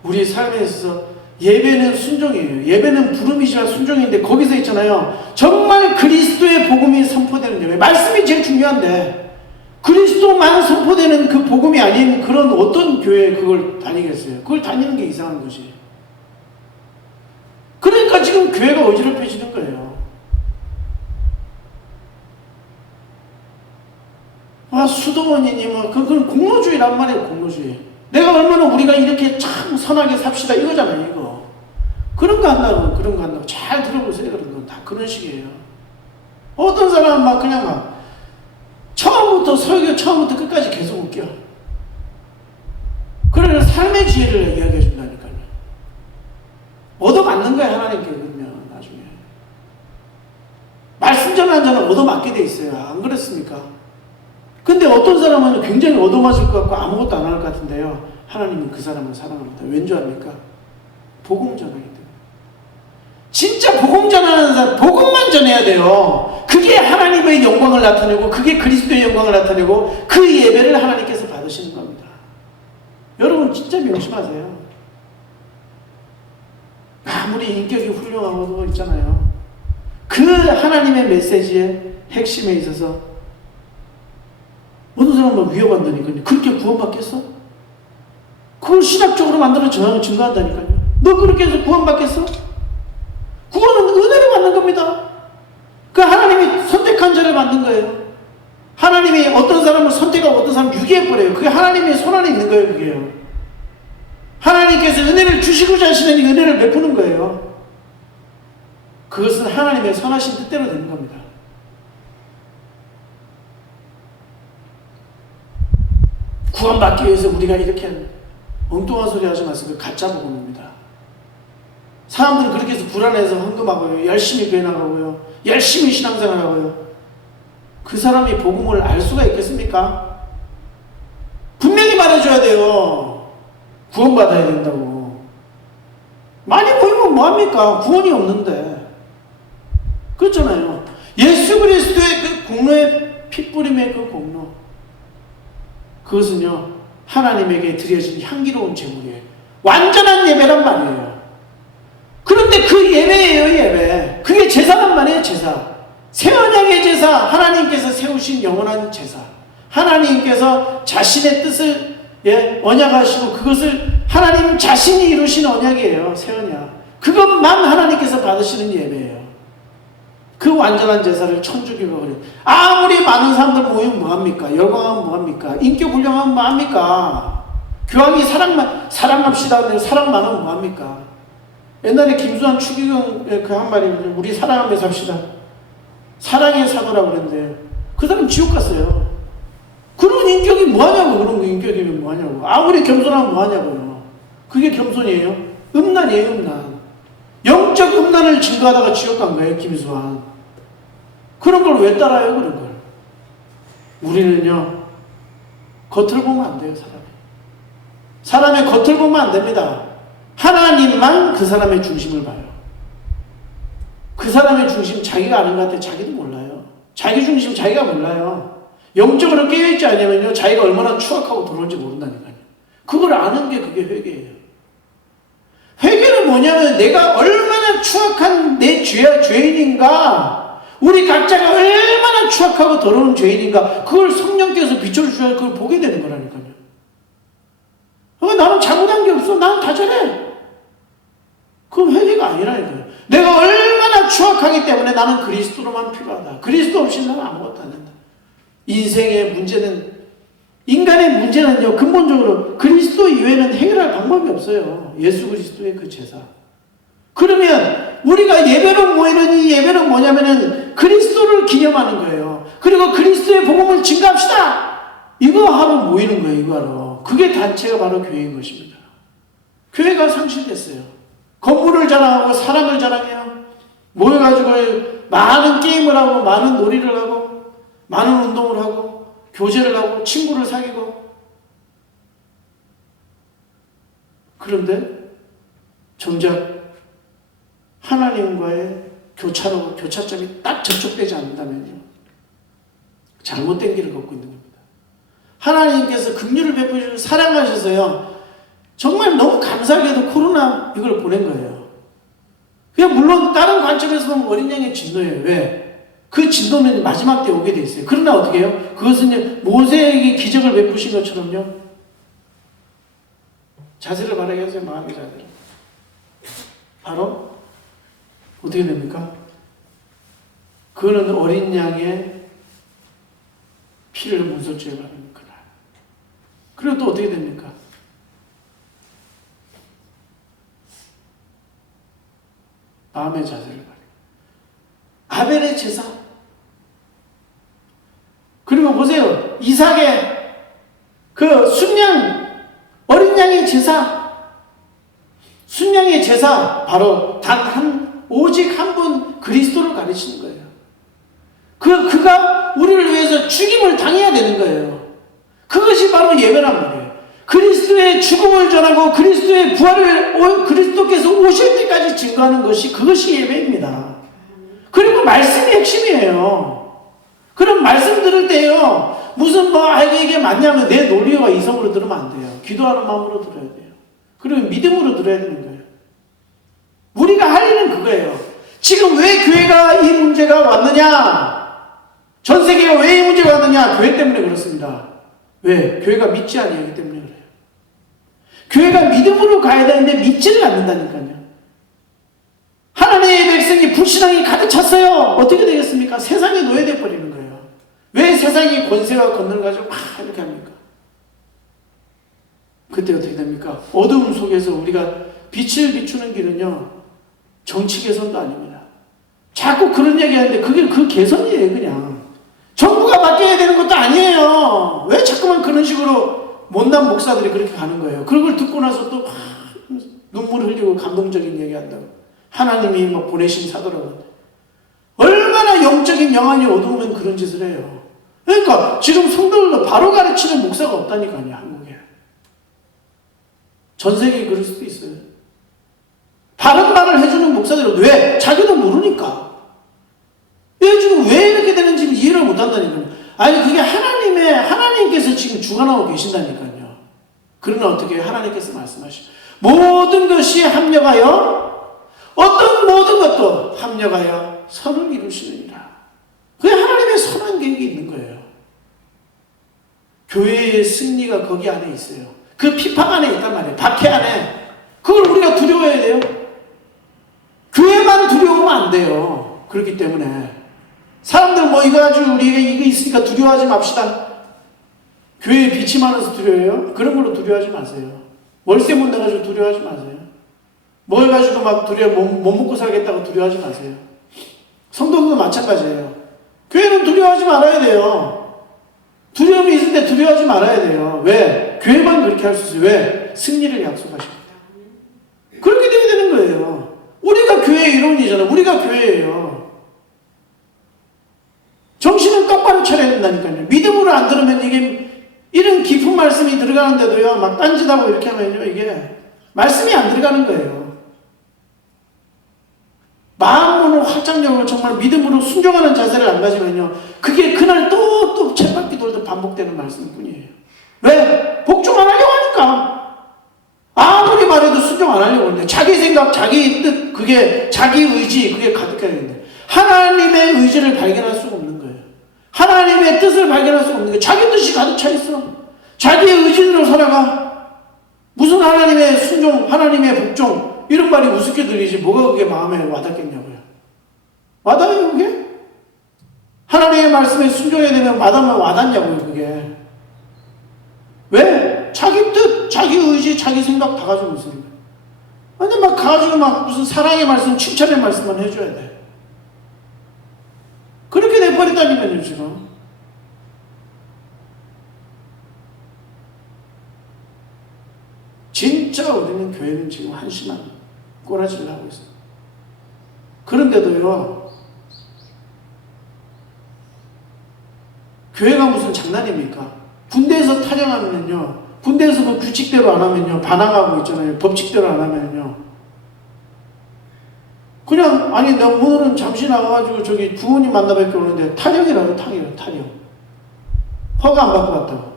우리 삶에 있어서 예배는 순종이에요. 예배는 부름이지만 순종인데 거기서 있잖아요. 정말 그리스도의 복음이 선포되는 예배. 말씀이 제일 중요한데 그리스도만 선포되는 그 복음이 아닌 그런 어떤 교회에 그걸 다니겠어요? 그걸 다니는 게 이상한 거지. 그러니까 지금 교회가 어지럽혀지는 거예요. 수도원이니 그건 공로주의란 말이에요. 공로주의. 내가 얼마나 우리가 이렇게 참 선하게 삽시다 이거잖아요. 이거. 그런 거 한다고 잘 들어보세요. 그런 건 다 그런 식이에요. 어떤 사람은 그냥 설교 처음부터 끝까지 계속 웃겨. 그래서 삶의 지혜를 이야기해 준다니까요. 얻어맞는 거야, 하나님께. 그러면 나중에 말씀 전하는 자는 얻어맞게 돼 있어요. 안 그렇습니까? 근데 어떤 사람은 굉장히 얻어맞을 것 같고 아무것도 안 할 것 같은데요, 하나님은 그 사람을 사랑합니다. 왠 줄 압니까? 복음 전하기 때문에. 진짜 복음 전하는 사람, 복음만 전해야 돼요. 그게 하나님의 영광을 나타내고 그게 그리스도의 영광을 나타내고 그 예배를 하나님께서 받으시는 겁니다. 여러분 진짜 명심하세요. 아무리 인격이 훌륭하고도 있잖아요. 그 하나님의 메시지의 핵심에 있어서 어떤 사람은 위협한다니까요. 그렇게 구원받겠어? 그걸 신학적으로 만들어 증거한다니까요. 너 그렇게 해서 구원받겠어? 구원은 은혜로 받는 겁니다. 그 하나님이 선택한 자를 받는 거예요. 하나님이 어떤 사람을 선택하고 어떤 사람을 유기해버려요. 그게 하나님의 손안에 있는 거예요. 그게요. 하나님께서 은혜를 주시고자 하시는 이 은혜를 베푸는 거예요. 그것은 하나님의 선하신 뜻대로 되는 겁니다. 구원받기 위해서 우리가 이렇게 엉뚱한 소리 하지 마세요. 그 가짜 복음입니다. 사람들은 그렇게 해서 불안해서 헌금하고요. 열심히 교회 나가고요. 열심히 신앙생활하고요. 그 사람이 복음을 알 수가 있겠습니까? 분명히 말해줘야 돼요. 구원받아야 된다고. 많이 모이면 뭐합니까? 구원이 없는데. 그렇잖아요. 예수 그리스도의 그 공로의 핏부림의 그 공로, 그것은요 하나님에게 드려진 향기로운 제물이에요. 완전한 예배란 말이에요. 그런데 그 예배예요. 예배. 그게 제사란 말이에요. 제사. 새 언약의 제사, 하나님께서 세우신 영원한 제사, 하나님께서 자신의 뜻을 예, 언약하시고 그것을 하나님 자신이 이루신 언약이에요. 새 언약. 그것만 하나님께서 받으시는 예배예요. 그 완전한 제사를 천주교가 그래요. 아무리 많은 사람들 모이면 뭐합니까? 열광하면 뭐합니까? 인격 훌륭하면 뭐합니까? 교황이 사랑합시다. 사랑 많으면 뭐합니까? 옛날에 김수환 추기경 그 한 말이 우리 사랑하며 삽시다. 사랑의 사도라고 그랬는데 그 사람 지옥 갔어요. 그런 인격이 뭐하냐고. 그런 거 인격이면 뭐하냐고. 아무리 겸손하면 뭐하냐고요. 그게 겸손이에요? 음란이에요. 음란. 영적 음란을 증거하다가 지옥 간 거예요. 김수환. 그런 걸 왜 따라요? 그런 걸. 우리는요 겉을 보면 안 돼요. 사람의 겉을 보면 안 됩니다. 하나님만 그 사람의 중심을 봐요. 그 사람의 중심 자기가 아는 것 같아. 자기도 몰라요. 자기 중심 자기가 몰라요. 영적으로 깨어있지 않으면요 자기가 얼마나 추악하고 더러운지 모른다니까요. 그걸 아는 게 그게 회개예요. 회개는 뭐냐면 내가 얼마나 추악한 내 죄인인가, 우리 각자가 얼마나 추악하고 더러운 죄인인가, 그걸 성령께서 비춰주셔야 그걸 보게 되는 거라니까요. 나는 잘못한 게 없어. 나는 다 잘해. 그건 회개가 아니라니까요. 내가 얼마나 추악하기 때문에 나는 그리스도로만 필요하다. 그리스도 없이 나는 아무것도 안 된다. 인생의 문제는, 인간의 문제는요 근본적으로 그리스도 이외에는 해결할 방법이 없어요. 예수 그리스도의 그 제사. 그러면 우리가 예배로 모이는 이 예배는 뭐냐면은 그리스도를 기념하는 거예요. 그리고 그리스도의 복음을 증가합시다. 이거 하러 모이는 거예요. 이거 하러. 그게 단체가 바로 교회인 것입니다. 교회가 상실됐어요. 건물을 자랑하고 사람을 자랑해요. 모여가지고 많은 게임을 하고 많은 놀이를 하고 많은 운동을 하고 교제를 하고 친구를 사귀고. 그런데 정작 하나님과의 교차점이 딱 접촉되지 않는다면요 잘못된 길을 걷고 있는 겁니다. 하나님께서 긍휼을 베푸시고 사랑하셔서요 정말 너무 감사하게도 코로나 이걸 보낸 거예요. 그냥 물론 다른 관점에서 보면 어린 양의 진노예요. 왜? 그 진노는 마지막 때 오게 돼 있어요. 그러나 어떻게 해요? 그것은 모세에게 기적을 베푸신 것처럼요 자세를 바르게 하세요. 마음의 자세를. 바로 어떻게 됩니까? 그거는 어린 양의 피를 문설주에 바르는 그날. 그리고 또 어떻게 됩니까? 마음의 자세를 바르는 아벨의 제사. 그리고 보세요. 이삭의 그 순양, 어린 양의 제사. 순양의 제사, 바로 오직 한 분 그리스도를 가르치는 거예요. 그가 우리를 위해서 죽임을 당해야 되는 거예요. 그것이 바로 예배란 말이에요. 그리스도의 죽음을 전하고 그리스도의 부활을 그리스도께서 오실 때까지 증거하는 그것이 예배입니다. 그리고 말씀이 핵심이에요. 그럼 말씀 들을 때요 무슨 이게 맞냐면 내 논리와 이성으로 들으면 안 돼요. 기도하는 마음으로 들어야 돼요. 그리고 믿음으로 들어야 되는 거예요. 우리가 할 일은 그거예요. 지금 왜 교회가 이 문제가 왔느냐? 전 세계가 왜 이 문제가 왔느냐? 교회 때문에 그렇습니다. 왜? 교회가 믿지 아니하기 때문에 그래요. 교회가 믿음으로 가야 되는데 믿지를 않는다니까요. 하나님의 백성이 불신앙이 가득 찼어요. 어떻게 되겠습니까? 세상에 노예돼 버리는 거예요. 왜 세상이 권세와 권능을 가지고 막 이렇게 합니까? 그때 어떻게 됩니까? 어두움 속에서 우리가 빛을 비추는 길은요 정치 개선도 아닙니다. 자꾸 그런 얘기 하는데 그게 그 개선이에요. 그냥 정부가 바뀌어야 되는 것도 아니에요. 왜 자꾸만 그런 식으로 못난 목사들이 그렇게 가는 거예요. 그걸 듣고 나서 또 눈물을 흘리고 감동적인 얘기 한다고. 하나님이 막 보내신 사도라고. 얼마나 영적인 영안이 어두우면 그런 짓을 해요. 그러니까 지금 성도들도 바로 가르치는 목사가 없다니까요. 한국에. 전 세계에 그럴 수도 있어요. 바른 말을 해주는 목사들은 왜? 자기도 모르니까. 지금 왜 이렇게 되는지 이해를 못한다니까요. 아니 그게 하나님께서 지금 주관하고 계신다니까요. 그러나 어떻게 하나님께서 말씀하시죠. 모든 것이 합력하여 어떤 모든 것도 합력하여 선을 이루시느니라. 그게 하나님의 선한 계획이 있는 거예요. 교회의 승리가 거기 안에 있어요. 그 핍박 안에 있단 말이에요. 박해 안에. 그걸 우리가 두려워해야 돼요. 교회만 두려우면 안 돼요. 그렇기 때문에 사람들 뭐 이거 가지고 우리가 이거 있으니까 두려워하지 맙시다. 교회에 빛이 많아서 두려워해요? 그런 걸로 두려워하지 마세요. 월세 못 내가지고 두려워하지 마세요. 뭘 가지고 막 못 먹고 살겠다고 두려워하지 마세요. 성도들도 마찬가지예요. 교회는 두려워하지 말아야 돼요. 두려움이 있을 때 두려워하지 말아야 돼요. 왜? 교회만 그렇게 할 수 있어요. 왜? 승리를 약속하십니다. 그렇게 돼야 되는 거예요. 우리가 교회의 이론이잖아요. 우리가 교회예요. 정신은 똑바로 차려야 된다니까요. 믿음으로 안 들으면 이게 이런 깊은 말씀이 들어가는데도요, 막 딴짓하고 이렇게 하면요, 이게 말씀이 안 들어가는 거예요. 마음으로 활짝 열고 정말 믿음으로 순종하는 자세를 안 가지면요, 그게 그날 또 쳇바퀴 돌듯 반복되는 말씀일 뿐이에요. 왜? 복종 안 하려고 하니까. 아무리 말해도 순종 안 하려고 하는데, 자기 생각, 자기 뜻, 그게 자기 의지, 그게 가득해야 되는데, 하나님의 의지를 발견할 수가 없는 거예요. 하나님의 뜻을 발견할 수가 없는 거예요. 자기 뜻이 가득 차 있어. 자기의 의지대로 살아가. 무슨 하나님의 순종, 하나님의 복종, 이런 말이 우습게 들리지 뭐가 그게 마음에 와닿겠냐고요. 와닿아요 그게? 하나님의 말씀에 순종해야 되면 와닿냐고요 그게. 왜? 자기 뜻, 자기 의지, 자기 생각 다 가지고 있으니까. 근데 막 가지고 막 무슨 사랑의 말씀, 칭찬의 말씀만 해줘야 돼. 그렇게 돼버렸다니까요 지금. 진짜 우리는 교회는 지금 한심한 꼬라지를 하고 있어요. 그런데도요, 교회가 무슨 장난입니까? 군대에서 타령하면요, 군대에서 그 규칙대로 안 하면요, 반항하고 있잖아요. 법칙대로 안 하면요. 그냥, 아니, 내가 오늘은 잠시 나가가지고 저기 부모님 만나뵙고 오는데 타령이라고, 타령. 허가 안 받고 왔다고.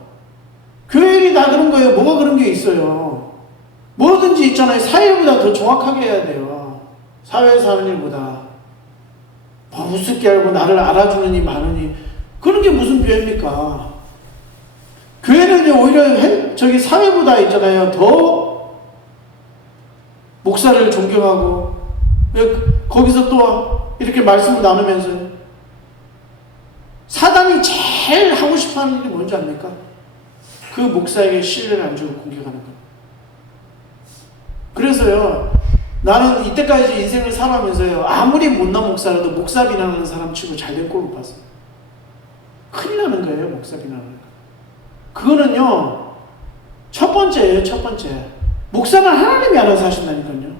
교회 일이 다 그런 거예요. 뭐가 그런 게 있어요. 뭐든지 있잖아요. 사회보다 더 정확하게 해야 돼요. 사회에서 하는 일보다. 뭐 우습게 알고 나를 알아주느니 마느니. 그런 게 무슨 교회입니까? 교회는요, 오히려 저기 사회보다 있잖아요. 더 목사를 존경하고, 거기서 또 이렇게 말씀을 나누면서 사단이 제일 하고 싶어 하는 일이 뭔지 압니까? 그 목사에게 신뢰를 안 주고 공격하는 거예요. 그래서요, 나는 이때까지 인생을 살아가면서요, 아무리 못난 목사라도 목사 비난하는 사람 치고 잘된 꼴을 봤어요. 큰일 나는 거예요, 목사 비난하는 거. 그거는요, 첫 번째예요, 첫 번째. 목사는 하나님이 알아서 하신다니까요.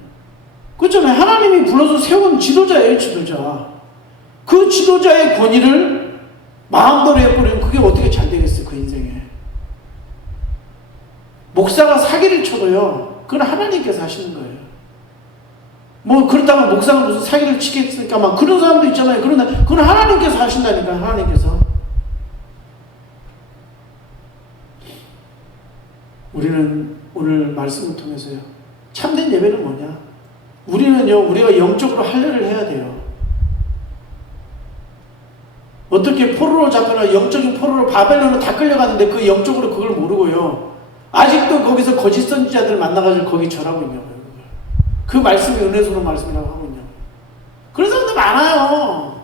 그렇잖아요. 하나님이 불러서 세운 지도자예요, 지도자. 그 지도자의 권위를 마음대로 해버리면 그게 어떻게 잘 되겠어요, 그 인생에. 목사가 사기를 쳐도요, 그건 하나님께서 하시는 거예요. 뭐 그렇다면 목사가 무슨 사기를 치겠으니까 막 그런 사람도 있잖아요. 그런데 그건 하나님께서 하신다니까, 하나님께서. 우리는 오늘 말씀을 통해서요, 참된 예배는 뭐냐? 우리는요, 우리가 영적으로 할례를 해야 돼요. 어떻게 포로로 잡혀나 영적인 포로로 바벨론으로 다 끌려가는데 그 영적으로 그걸 모르고요, 아직도 거기서 거짓 선지자들 만나가지고 거기 절하고 있냐고요. 그 말씀이 은혜스러운 말씀이라고 하고 있냐고요. 그런 사람들 많아요.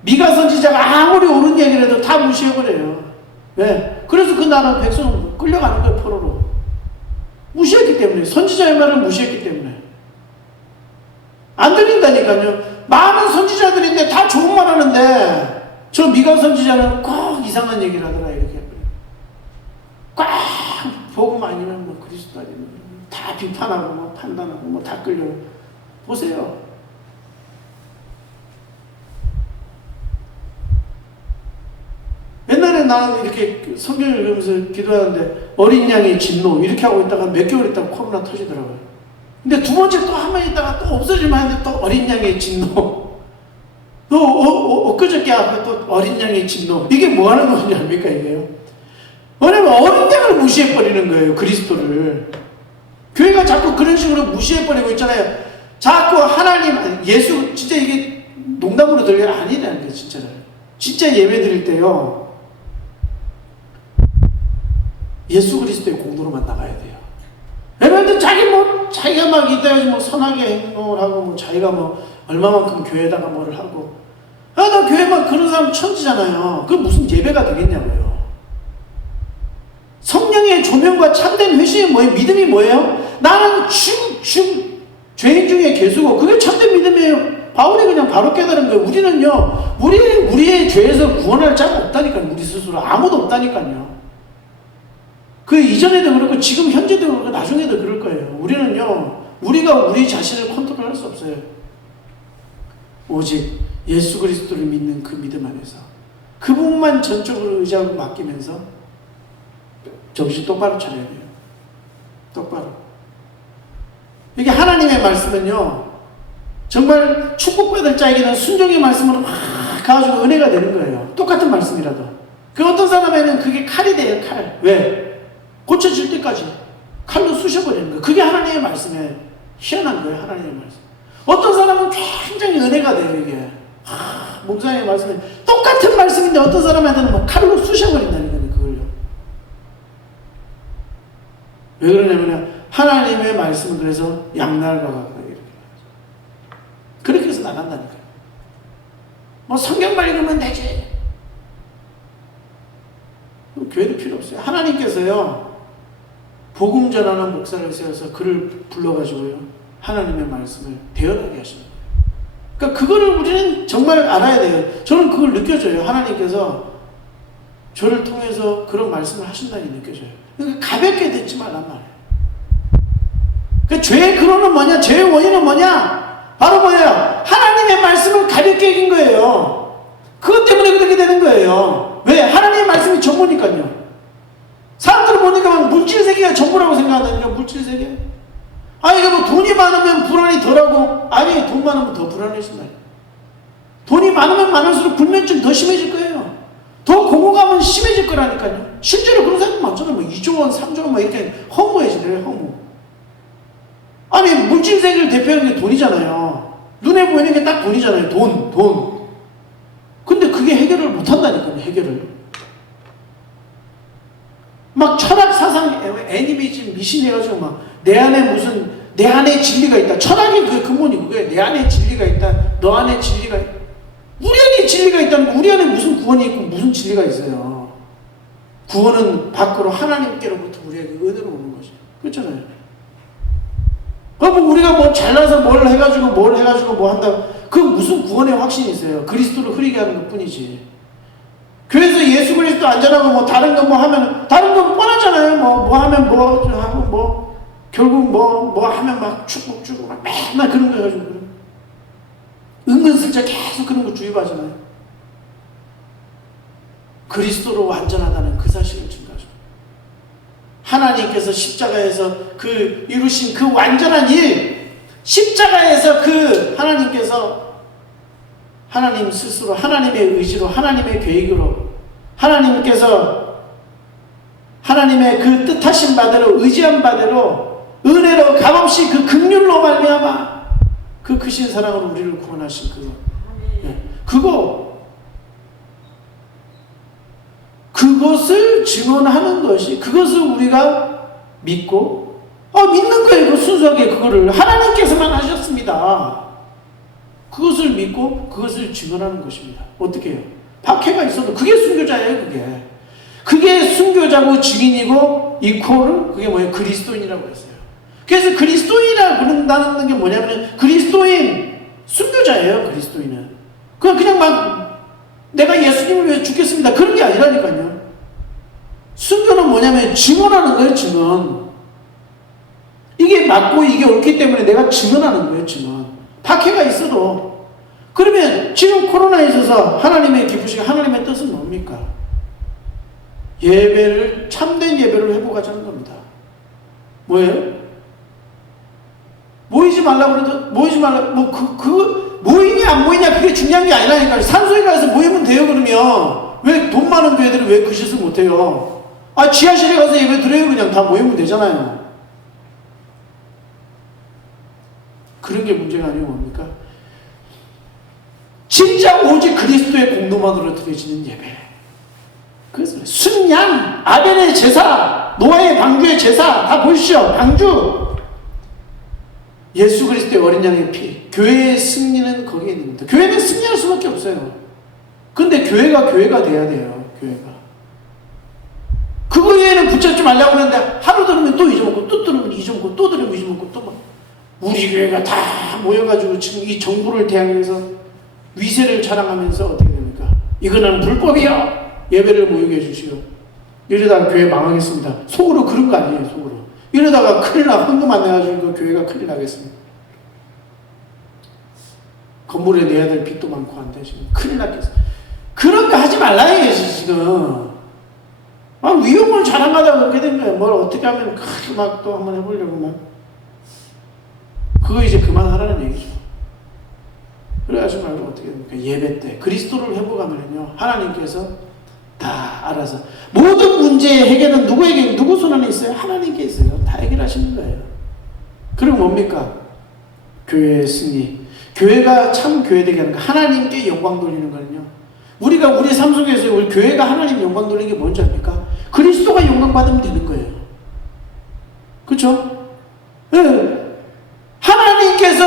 미가 선지자가 아무리 옳은 얘기를 해도 다 무시해버려요. 왜? 그래서 그 나라 백성은 끌려가는 거예요, 포로로. 무시했기 때문에. 선지자의 말을 무시했기 때문에. 안 들린다니까요. 많은 선지자들인데 다 좋은 말 하는데, 저 미가 선지자는 꼭 이상한 얘기를 하더라, 이렇게. 꽉 복음 아니면 뭐 그리스도 아니면 다 비판하고 뭐 판단하고 뭐 다 끌려. 보세요. 옛날에 나는 이렇게 성경을 읽으면서 기도하는데 어린 양의 진노 이렇게 하고 있다가 몇 개월 있다가 코로나 터지더라고요. 근데 두 번째 또 한 번 있다가 또 없어질만 하는데 또 어린 양의 진노. 또 엊그저께 앞에 또 어린 양의 진노. 이게 뭐 하는 건지 압니까 이게요? 왜냐면 어린 양을 무시해버리는 거예요, 그리스도를. 교회가 자꾸 그런 식으로 무시해버리고 있잖아요. 자꾸 하나님, 예수, 진짜 이게 농담으로 들려요? 아니라는 거예요, 진짜로. 진짜 예배 드릴 때요, 예수 그리스도의 공로로만 나가야 돼요. 여러분들 자기가 막 이때까지 뭐 선하게 행동을 하고 뭐 자기가 뭐 얼마만큼 교회에다가 뭐를 하고 나 교회만 그런 사람 천지잖아요. 그게 무슨 예배가 되겠냐고요. 성령의 조명과 참된 회심이 뭐예요? 믿음이 뭐예요? 나는 죄인 중에 개수고 그게 참된 믿음이에요. 바울이 그냥 바로 깨달은 거예요. 우리는요, 우리의 죄에서 구원할 자가 없다니까요. 우리 스스로 아무도 없다니까요. 그 이전에도 그렇고 지금 현재도 그렇고 나중에도 그럴 거예요. 우리는요, 우리가 우리 자신을 컨트롤할 수 없어요. 오직 예수 그리스도를 믿는 그 믿음 안에서 그분만 전적으로 의지하고 맡기면서 정신 똑바로 차려야 돼요. 똑바로. 이게 하나님의 말씀은요, 정말 축복받을 자에게는 순종의 말씀으로 막 가가지고 은혜가 되는 거예요. 똑같은 말씀이라도. 그 어떤 사람에는 그게 칼이 돼요, 칼. 왜? 고쳐질 때까지 칼로 쑤셔버리는 거예요. 그게 하나님의 말씀에 희한한 거예요, 하나님의 말씀. 어떤 사람은 굉장히 은혜가 돼요, 이게. 목사님의 말씀이 똑같은 말씀인데 어떤 사람한테는 뭐 칼로 쑤셔버린다는 거예요, 그걸요. 왜 그러냐면 하나님의 말씀은 그래서 양날과 같다. 그렇게 해서 나간다니까요. 뭐 성경만 읽으면 되지. 교회도 필요 없어요. 하나님께서요, 복음 전하는 목사를 세워서 그를 불러가지고요, 하나님의 말씀을 대언하게 하시는 거예요. 그러니까 그거를 우리는 정말 알아야 돼요. 저는 그걸 느껴져요. 하나님께서 저를 통해서 그런 말씀을 하신다니 느껴져요. 그러니까 가볍게 듣지 말란 말이에요. 그 죄의 근원은 뭐냐? 죄의 원인은 뭐냐? 바로 뭐예요? 하나님의 말씀을 가볍게 여긴 거예요. 그것 때문에 그렇게 되는 거예요. 왜? 하나님의 말씀이 전부니까요. 사람들은 보니까 막 물질세계가 전부라고 생각한다니까. 물질세계. 이게 뭐 돈이 많으면 불안이 덜하고, 아니, 돈 많으면 더 불안해진다. 돈이 많으면 많을수록 불면증 더 심해질 거예요. 더 공허감은 심해질 거라니까요. 실제로 그런 사람 많잖아요. 뭐 2조 원, 3조 원 막 이렇게 허무해지더래요, 허무. 아니, 물질세계를 대표하는 게 돈이잖아요. 눈에 보이는 게 딱 돈이잖아요. 돈. 근데 그게 해결을 못 한다니까요, 해결을. 막 철학 사상, 애니메이션 미신해가지고 막 내 안에 진리가 있다. 철학의 그 근본이 그거예요. 내 안에 진리가 있다. 너 안에 진리가 있다. 우리 안에 진리가 있다면 우리 안에 무슨 구원이 있고 무슨 진리가 있어요. 구원은 밖으로 하나님께로부터 우리에게 은혜로 오는 거죠. 그렇잖아요. 그럼 우리가 뭐 잘나서 뭘 해가지고 뭐 한다. 그 무슨 구원의 확신이 있어요. 그리스도를 흐리게 하는 것 뿐이지. 교회에서 예수 그리스도 안전하고 뭐 다른 거 뭐 하면, 다른 건 뻔하잖아요. 뭐 하면 뭐 하고 뭐 결국 뭐 하면 막 축복 주고 막 맨날 그런 거 해가지고 은근슬쩍 계속 그런 거 주입하잖아요. 그리스도로 완전하다는 그 사실을 증거하죠. 하나님께서 십자가에서 그 이루신 그 완전한 일, 십자가에서 그 하나님께서 하나님 스스로 하나님의 의지로 하나님의 계획으로 하나님께서 하나님의 그 뜻하신 바대로 의지한 바대로 은혜로 값없이 그 긍휼로 말미암아 그 크신 사랑으로 우리를 구원하신 그것을 증언하는 것이, 그것을 우리가 믿고 믿는 거예요. 그 순수하게 그거를 하나님께서만 하셨습니다. 그것을 믿고 그것을 증언하는 것입니다. 어떻게 해요? 박해가 있어도 그게 순교자예요. 그게 순교자고 증인이고 이코를 그게 뭐예요? 그리스도인이라고 했어요. 그래서 그리스도인이라고 부른다는 게 뭐냐면 그리스도인 순교자예요. 그리스도인은 그냥 막 내가 예수님을 위해 죽겠습니다 그런 게 아니라니까요. 순교는 뭐냐면 증언하는 거예요. 증언. 이게 맞고 이게 옳기 때문에 내가 증언하는 거예요. 증언. 박해가 있어도. 그러면 지금 코로나에 있어서 하나님의 기쁘시게 하나님의 뜻은 뭡니까? 예배를, 참된 예배를 회복하자는 겁니다. 뭐예요? 모이지 말라고 그래도 모이지 말라, 모이냐 안 모이냐 그게 중요한 게 아니라니까요. 산소에 가서 모이면 돼요. 그러면 왜 돈 많은 교회들은 왜 그 짓을 못해요? 지하실에 가서 예배 드려요. 그냥 다 모이면 되잖아요. 그런 게 문제가 아니고 뭡니까? 진짜 오직 그리스도의 공로만으로 드려지는 예배. 그래서 순양, 아벨의 제사, 노아의 방주의 제사 다 보시죠. 방주. 예수 그리스도의 어린 양의 피. 교회의 승리는 거기에 있는 겁니다. 교회는 승리할 수밖에 없어요. 근데 교회가 돼야 돼요. 교회가. 그거 외에는 붙잡지 말라고 하는데 하루 들으면 또 잊어먹고 또 들으면 잊어먹고 또 들으면 잊어먹고 또 막 우리 교회가 다 모여가지고 지금 이 정부를 대항해서 위세를 자랑하면서 어떻게 됩니까? 이거는 불법이요. 예배를 모이게 해주시오. 이러다가 교회 망하겠습니다. 속으로 그런 거 아니에요. 속으로. 이러다가 큰일 나. 헌금 안 내가지고 그 교회가 큰일 나겠습니다. 건물에 내야 될 빚도 많고 한데 지금 큰일 났겠어요. 그런 거 하지 말라 이거지 지금. 위험을 자랑하다가 그렇게 된 거예요. 뭘 어떻게 하면 막 또 한번 해보려고 막. 그거 이제 그만하라는 얘기죠. 그래가지고 말고 어떻게 됩니까? 예배 때 그리스도를 회복하면요 하나님께서 다 알아서 모든 문제의 해결은 누구에게 누구 손 안에 있어요? 하나님께 있어요. 다 해결하시는 거예요. 그럼 뭡니까? 교회의 승리. 교회가 참 교회되게 하는 거. 하나님께 영광 돌리는 거는요. 우리가 우리 삶 속에서 우리 교회가 하나님 영광 돌리는 게 뭔지 압니까? 그리스도가 영광 받으면 되는 거예요. 그렇죠? 네. 하나님께서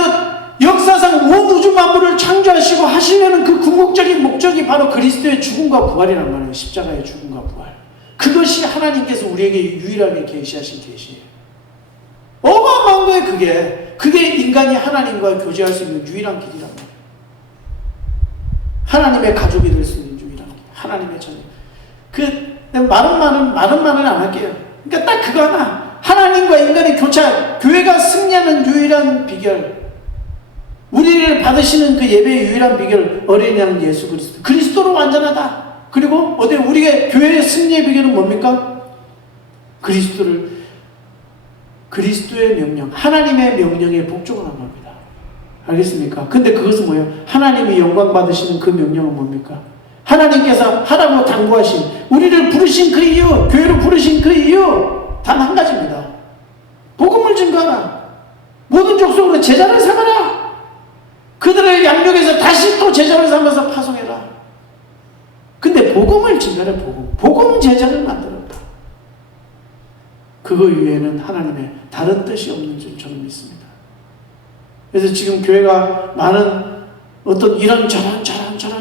역사상 온 우주 만물을 창조하시고 하시려는 그 궁극적인 목적이 바로 그리스도의 죽음과 부활이란 말이에요. 십자가의 죽음과 부활. 그것이 하나님께서 우리에게 유일하게 계시하신 계시예요. 어마어마한 거예요. 그게 인간이 하나님과 교제할 수 있는 유일한 길이란 말이에요. 하나님의 가족이 될 수 있는 유일한 길. 하나님의 자녀. 말은 안 할게요. 그러니까 딱 그거 하나. 하나님과 인간의 교차, 교회가 승리하는 유일한 비결. 우리를 받으시는 그 예배의 유일한 비결, 어린 양 예수 그리스도. 그리스도로 완전하다. 그리고 우리의 교회의 승리의 비결은 뭡니까? 그리스도의 명령, 하나님의 명령에 복종하는 겁니다. 알겠습니까? 근데 그것은 뭐예요? 하나님이 영광 받으시는 그 명령은 뭡니까? 하나님께서 하라고 당부하신, 우리를 부르신 그 이유, 교회로 부르신 그 이유, 단 한 가지입니다. 복음을 증거하라. 모든 족속으로 제자를 삼아라. 그들을 양육해서 다시 또 제자를 삼아서 파송해라. 근데 복음을 증거하라. 복음 제자를 만들었다. 그거 이외에는 하나님의 다른 뜻이 없는 줄 저는 믿습니다. 그래서 지금 교회가 많은 어떤 이런저런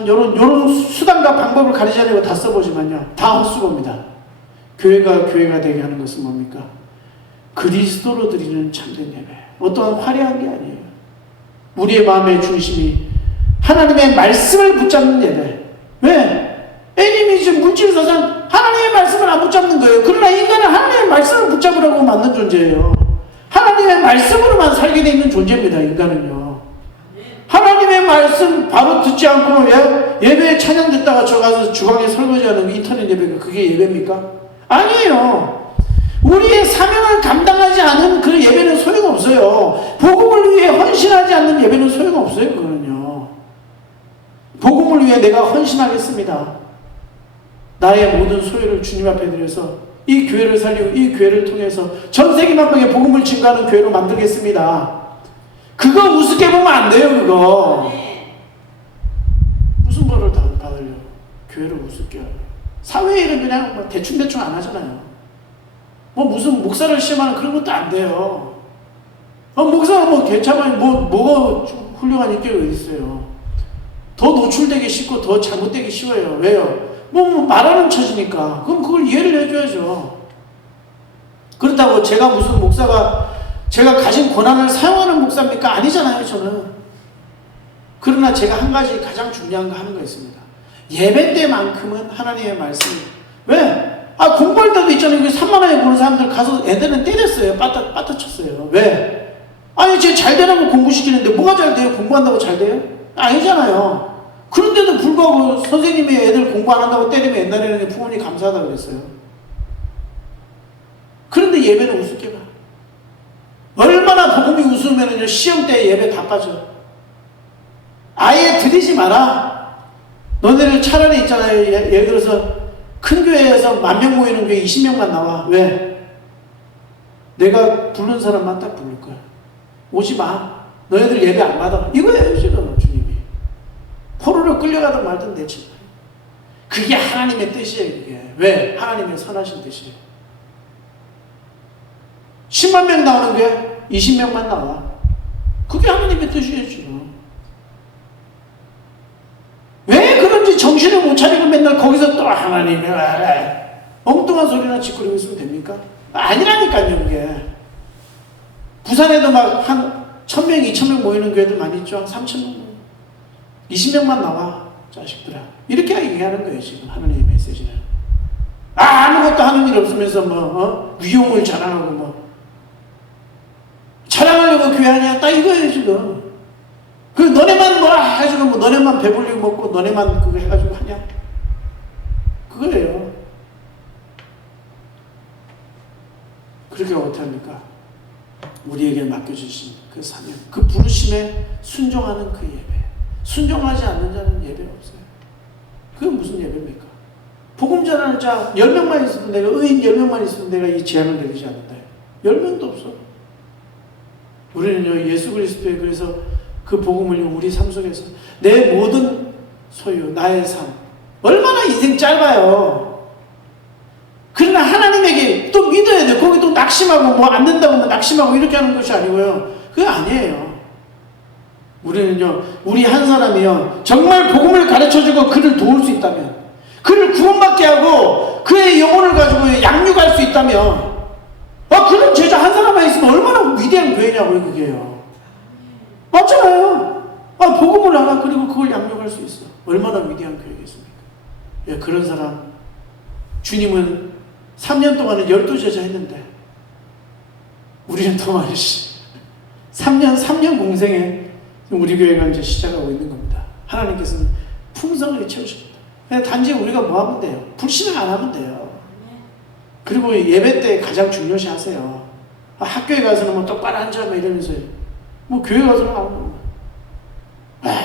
요런 수단과 방법을 가리지 않고 다 써보지만요, 다 헛수고입니다. 교회가 되게 하는 것은 뭡니까? 그리스도로 드리는 참된 예배. 어떠한 화려한 게 아니에요. 우리의 마음의 중심이 하나님의 말씀을 붙잡는 예배. 왜? 애님이 지금 물질서상 하나님의 말씀을 안 붙잡는 거예요. 그러나 인간은 하나님의 말씀을 붙잡으라고 만든 존재예요. 하나님의 말씀으로만 살게 되어 있는 존재입니다. 인간은요. 하나님의 말씀 바로 듣지 않고 예배에 찬양 듣다가 저 가서 주방에 설거지하는 인터넷 예배가 그게 예배입니까? 아니에요. 우리의 사명을 감당하지 않은 그 예배는 소용없어요. 복음을 위해 헌신하지 않는 예배는 소용없어요. 그거는요. 복음을 위해 내가 헌신하겠습니다. 나의 모든 소유를 주님 앞에 드려서 이 교회를 살리고 이 교회를 통해서 전 세계 만방에 복음을 증거하는 교회로 만들겠습니다. 그거 우습게 보면 안 돼요. 그거. 무슨 벌을 받으려고 교회를 우습게 하려고. 사회 일은 그냥 대충 안 하잖아요. 무슨 목사를 시험하는 그런 것도 안 돼요. 목사가 괜찮아요. 뭐가 훌륭한 인격이 어디 있어요. 더 노출되기 쉽고 더 잘못되기 쉬워요. 왜요? 말하는 처지니까. 그럼 그걸 이해를 해줘야죠. 그렇다고 제가 무슨 목사가 제가 가진 권한을 사용하는 목사입니까? 아니잖아요, 저는. 그러나 제가 한 가지 가장 중요한 거 하는 거 있습니다. 예배 때만큼은 하나님의 말씀. 왜? 공부할 때도 있잖아요. 3만 원에 보는 사람들 가서 애들은 때렸어요. 빠따 쳤어요. 왜? 쟤 잘 되라고 공부시키는데 뭐가 잘 돼요? 공부한다고 잘 돼요? 아니잖아요. 그런데도 불구하고 선생님이 애들 공부 안 한다고 때리면 옛날에는 부모님이 감사하다고 그랬어요. 그런데 예배는 우습게 봐. 얼마나 복음이 우스우면은요, 시험 때 예배 다 빠져. 아예 드리지 마라. 너네를 차라리 있잖아요. 예를 들어서 큰 교회에서 10,000명 모이는 교회 20명만 나와. 왜? 내가 부른 사람만 딱 부를 거야. 오지 마. 너희들 예배 안 받아. 이거예요, 지금 주님이. 포로로 끌려가든 말든 내치. 그게 하나님의 뜻이에요, 그게. 왜? 하나님의 선하신 뜻이에요. 10만 명 나오는 교회 20명만 나와. 그게 하나님의 뜻이에요. 왜 그런지 정신을 못 차리고 맨날 거기서 또 하나님이 엉뚱한 소리나 짓거리고 있으면 됩니까? 아니라니까요. 그게 부산에도 막 한 1000명, 2000명 모이는 교회들 많이 있죠. 한 3000명, 20명만 나와 자식들아. 이렇게 얘기하는 거예요. 지금 하나님의 메시지는. 아무것도 하는 일 없으면서 위용을 자랑하고 자랑하려고 교회 하냐? 딱 이거예요 지금. 그 너네만 해가지고 너네만 배불리고 먹고 너네만 그거 해가지고 하냐? 그거예요. 그렇게 어떡합니까? 우리에게 맡겨주신 그 사명, 그 부르심에 순종하는 그 예배. 순종하지 않는 자는 예배 없어요. 그게 무슨 예배입니까? 복음 전하는 자 10명만 있으면 내가, 의인 10명만 있으면 내가 이 제한을 내리지 않는다. 10명도 없어. 우리는요, 예수 그리스도의 그래서 그 복음을 우리 삶 속에서 내 모든 소유, 나의 삶, 얼마나 인생 짧아요. 그러나 하나님에게 또 믿어야 돼. 거기 또 낙심하고 안 된다고 하면 낙심하고 이렇게 하는 것이 아니고요. 그게 아니에요. 우리는요, 우리 한 사람이요, 정말 복음을 가르쳐주고 그를 도울 수 있다면, 그를 구원받게 하고 그의 영혼을 가지고 양육할 수 있다면, 그런 제자 한 사람만 있으면 얼마나 위대한 교회냐고요, 그게요. 맞잖아요. 복음을 알아. 그리고 그걸 양육할 수 있어. 얼마나 위대한 교회겠습니까? 예, 그런 사람, 주님은 3년 동안은 12제자 했는데, 우리는 더 많이 3년 공생에 우리 교회가 이제 시작하고 있는 겁니다. 하나님께서는 풍성을 채우십니다. 단지 우리가 뭐 하면 돼요? 불신을 안 하면 돼요. 그리고 예배 때 가장 중요시 하세요. 학교에 가서는 똑바로 앉아 이러면서, 교회 가서는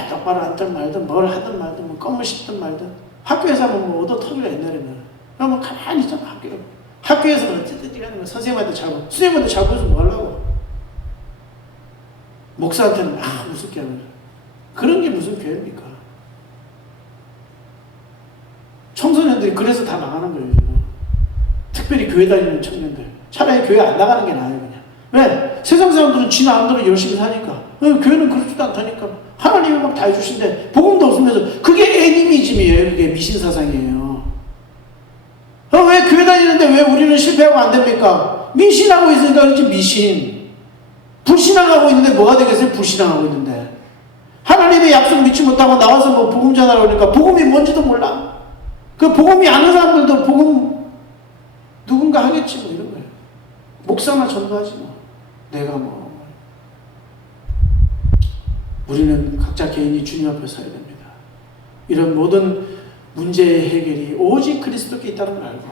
똑바로 앉든 말든 뭘 하든 말든 껌을 씹든 말든, 학교에서 하면 얻어 터지가 옛날에는. 그러면 가만히 있잖아. 학교에서는 어쨌든 선생님한테 선생님한테 잘 보여서 뭐 하려고? 목사한테는 무섭게 하는 거죠. 그런 게 무슨 교회입니까? 청소년들이 그래서 다 나가는 거예요. 지금. 특별히 교회 다니는 청년들. 차라리 교회 안 나가는 게 나아요. 그냥. 왜? 세상 사람들은 지 마음대로 열심히 사니까. 교회는 그렇지도 않다니까. 하나님이 막 다 해주신데 복음도 없으면서, 그게 애니미즘이에요. 그게 미신사상이에요. 왜 교회 다니는데 왜 우리는 실패하고 안 됩니까? 미신하고 있으니까 그렇지. 미신. 불신앙하고 있는데 뭐가 되겠어요? 불신앙하고 있는데. 하나님의 약속 믿지 못하고 나와서 복음 전하라고 그러니까 복음이 뭔지도 몰라. 그 복음이 아는 사람들도 복음 누군가 하겠지 이런 거예요. 목사나 전도하지 내가 우리는 각자 개인이 주님 앞에 서야 됩니다. 이런 모든 문제의 해결이 오직 그리스도께 있다는 걸 알고,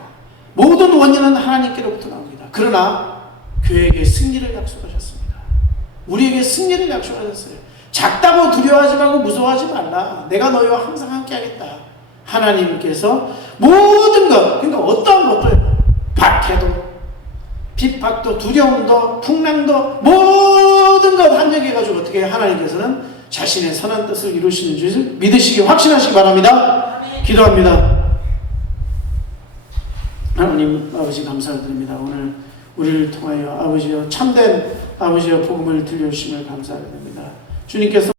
모든 원인은 하나님께로부터 나옵니다. 그러나 교회에게 승리를 약속하셨습니다. 우리에게 승리를 약속하셨어요. 작다고 두려워하지 말고 무서워하지 말라. 내가 너희와 항상 함께 하겠다. 하나님께서 모든 것, 그러니까 어떠한 것도요, 박해도, 핍박도, 두려움도, 풍랑도, 모든 것 합력해가지고 어떻게 하나님께서는 자신의 선한 뜻을 이루시는 줄을 믿으시기 확신하시기 바랍니다. 기도합니다. 하나님 아버지 감사드립니다. 오늘 우리를 통하여 아버지여 참된 아버지여 복음을 들려주심을 감사드립니다. 주님께서